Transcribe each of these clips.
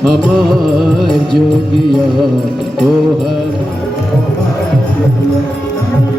हमार जोगिया ओ हम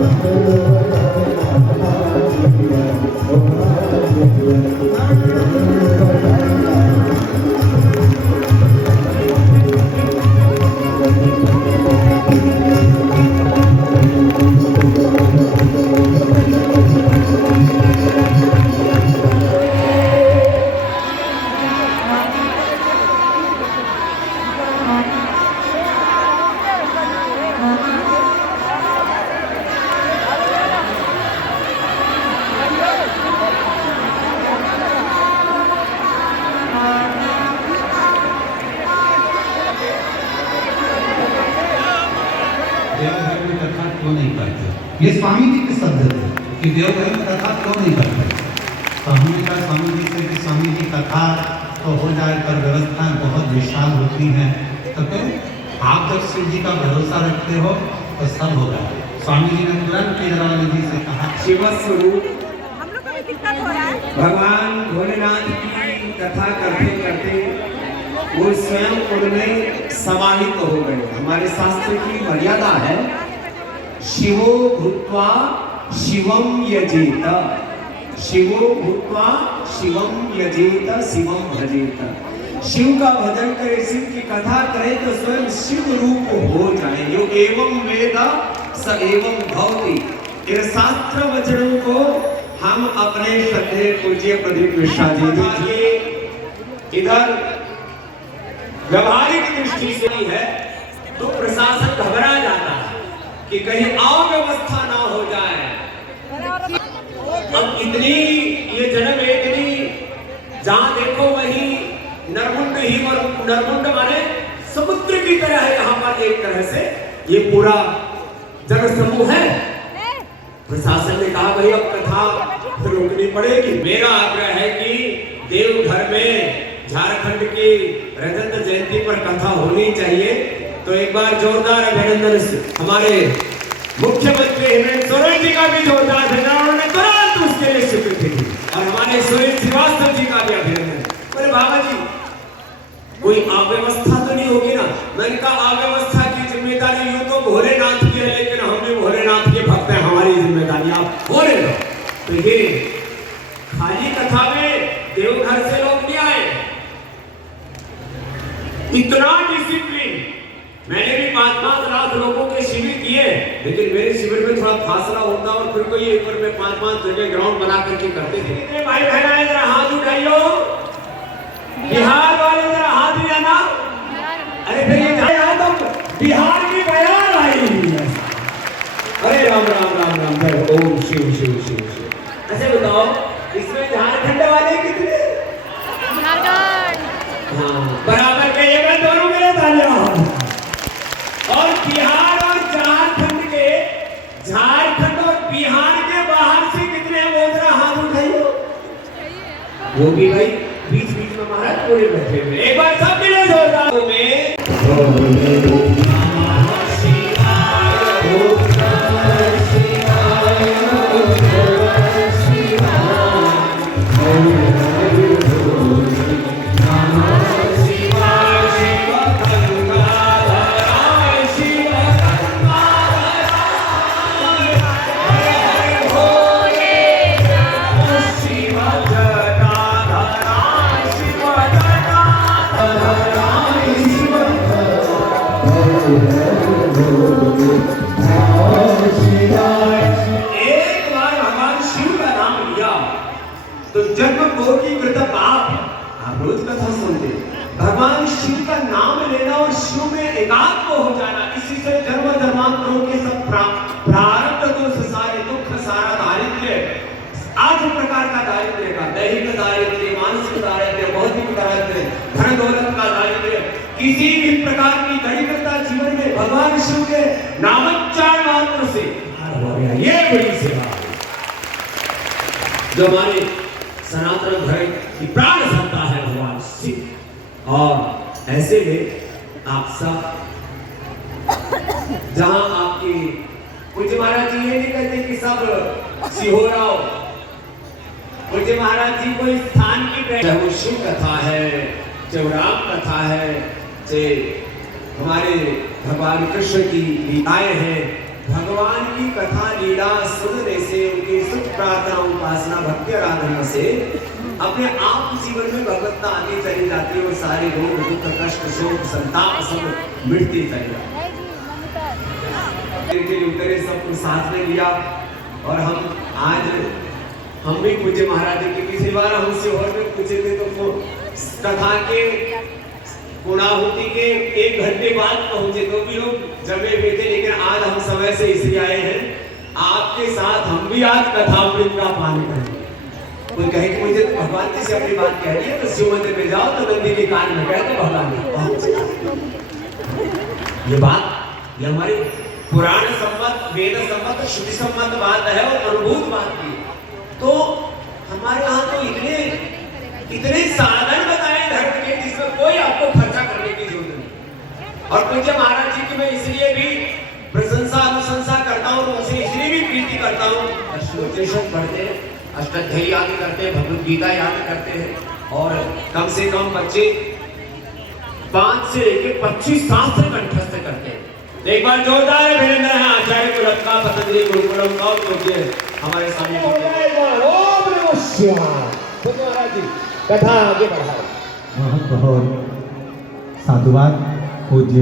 देवघर में कथा क्यों नहीं करते? ये स्वामी जी के शब्द थे कि देवघर में कथा क्यों नहीं करते? तो हमने कहा स्वामी जी से कि स्वामी जी कथा तो हो जाए पर व्यवस्थाएं बहुत विशाल होती हैं, तो फिर आप जब शिव जी का भरोसा रखते हो तो सब होगा। स्वामी जी ने तुरंत केजरीवाल जी से कहा शिव स्वरूप भगवान भोलेनाथ की कथा करते करते वो स्वयं उनमें समाहित हो गए। हमारे शास्त्र की मर्यादा है शिवो भूत्वा शिवम यजेत, शिवो भूत्वा शिवम यजेत शिवम भजेत। शिव का भजन करे, शिव की कथा करे तो स्वयं शिव रूप हो जाए। जो एवं वेद स एवं भवति। इन शास्त्र वचनों को हम अपने श्रद्धेय पूज्य प्रदीप मिश्रा जी दीजिए। इधर व्यवहारिक दृष्टि से ही है तो प्रशासन घबरा जाता है कि कहीं अव्यवस्था ना हो जाए। अब इतनी ये जन्म इतनी जहां देखो वहीं नरमुंड ही नरमुंड माने समुद्र की तरह है। यहाँ पर एक तरह से ये पूरा जन समूह है। प्रशासन ने कहा भाई अब कथा रोकनी पड़ेगी। मेरा आग्रह है कि देवघर में झारखंड की रजत जयंती पर कथा होनी चाहिए। तो एक बार जोरदार अभिनंदन हमारे मुख्यमंत्री हेमंत सोरेन जी का भी जोरदार अभिनंदन, उन्होंने तुरंत उसके लिए स्वीकृति दी। और हमारे सुनील श्रीवास्तव जी का भी अभिनंदन। बोले बाबा जी कोई अव्यवस्था तो नहीं होगी ना? मैंने कहा अव्यवस्था की जिम्मेदारी यूं तो भोलेनाथ की है, लेकिन हम भी भोलेनाथ के भक्त हैं, हमारी जिम्मेदारी आप बोले लो। तो ये खाली कथा में देवघर से लोग नहीं आए, इतना डिसिप्लिन। मैंने भी 5-5 लाख लोगों के शिविर किए, लेकिन मेरे शिविर में थोड़ा फासला होता और फिर कोई एक बार में 5-5 जगह ग्राउंड बना करके करते थे। भाई बहना जरा हाथ उठाइयो, बिहार वाले जरा हाथ हिलाना। अरे फिर ये जाए तो बिहार की बयान आई। अरे राम राम राम राम, ओम शिव शिव शिव शिव। अच्छा बताओ इसमें झारखंड वाले कितने? हाँ बराबर के ये मैं दोनों के लिए तालियां। और बिहार और झारखंड के, झारखंड और बिहार के बाहर से कितने हैं वो जरा हाथ उठाइए। वो भी भाई बीच बीच में महाराज पूरे बैठे हुए। एक बार सब मिले जोरदार में तो जन्म कोटि कृत पाप। आप रोज कथा सुनते, भगवान शिव का नाम लेना और शिव में एकात्म हो जाना, इसी से जन्म जन्मांतरों के सब प्रारब्ध दोष, सारे दुख, सारा दारिद्र्य, 8 प्रकार का दारिद्र्य का, दैहिक दारिद्र्य, मानसिक दारिद्र्य, भौतिक दारिद्र्य, धन दौलत का दारिद्र्य, किसी भी प्रकार की दरिद्रता जीवन में भगवान शिव के नामोच्चारण मात्र से हो गया। ये बड़ी सेवा जो हमारे सनातन धर्म की प्राण सत्ता है भगवान शिव। और ऐसे में आप सब जहां आपकी पूज्य महाराज जी ये नहीं कहते कि सब सिहोरा, पूज्य महाराज जी कोई स्थान की वो शिव कथा है, चाहे राम कथा है, चाहे हमारे भगवान कृष्ण की लीलाएं हैं, भगवान की कथा लीला सुनने से, उनकी सुख प्रार्थना उपासना भक्ति आराधना से अपने आप जीवन में भगवत्ता आगे चली जाती है और सारे रोग दुख कष्ट शोक संताप सब मिटते चले जाते उतरे सबको साथ में लिया। और हम भी पूज्य महाराज जी की पिछली बार हम सीहोर में पूछे थे तो कथा के पूर्णाहुति के 1 घंटे बाद पहुंचे तो भी लोग जमे हुए थे, लेकिन आज हम समय से इसलिए आए हैं आपके साथ हम भी आज कथामृत का पान करेंगे। कोई कहे कि मुझे तो भगवान जी से अपनी बात कह रही है तो शिव मंदिर में जाओ तो नंदी के कान में कहे तो भगवान ये बात ये हमारी पुराण सम्मत वेद सम्मत श्रुति सम्मत बात है और अनुभूत बात की। तो हमारे यहाँ तो इतने साधन बताए धर्म के जिसमें कोई आपको खर्चा करने की जरूरत नहीं। और पूज्य महाराज जी की मैं इसलिए भी प्रशंसा अनुशंसा करता हूँ, उनसे इसलिए भी प्रीति करता हूँ। अष्टोत्तरशत पढ़ते हैं, अष्टाध्यायी याद करते हैं, भगवद गीता याद करते हैं और कम से कम बच्चे 5 से लेकर 25 शास्त्र कंठस्थ करते हैं। एक बार जोरदार अभिनंदन है आचार्य कुलम का, पतंजलि गुरुकुलम का, पूज्य हमारे सामने ओम नमः शिवाय। महाराज जी कथा आगे बढ़ाओ। बहुत बहुत साधुवाद पूज्य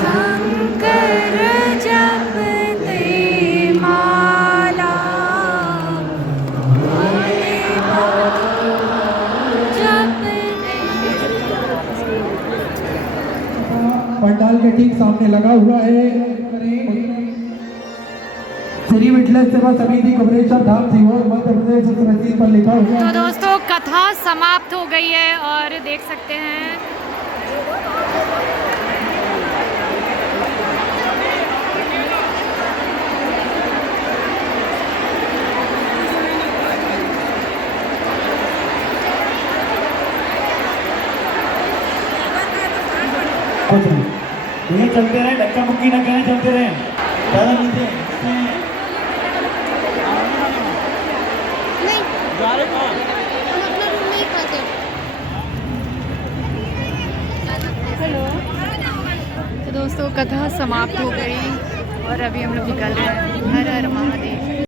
शंकर जपते माला पंडाल के ठीक सामने लगा हुआ है श्री विठल सेवा समिति कबरेश्वर धाम सीहोर मध्य प्रदेश उस रसीद पर लिखा हुआ तो है। दोस्तों कथा समाप्त हो गई है और देख सकते हैं कुछ नहीं ये चलते रहे, धक्का मुक्की न करें, चलते रहे ज़्यादा नीचे हेलो। तो दोस्तों कथा समाप्त हो गई और अभी हम लोग निकल रहे हैं। हर हर महादेव।